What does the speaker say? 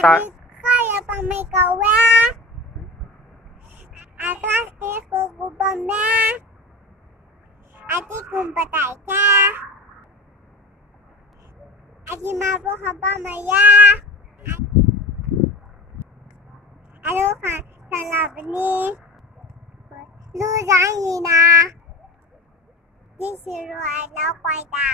Adik kaya pang may kawa. Atas kukubam na. Adik kung patay ka. Adik mapo ka pa maya. Alo ka sa laban ni. Luzang yina. Di siro ay lau kway ta.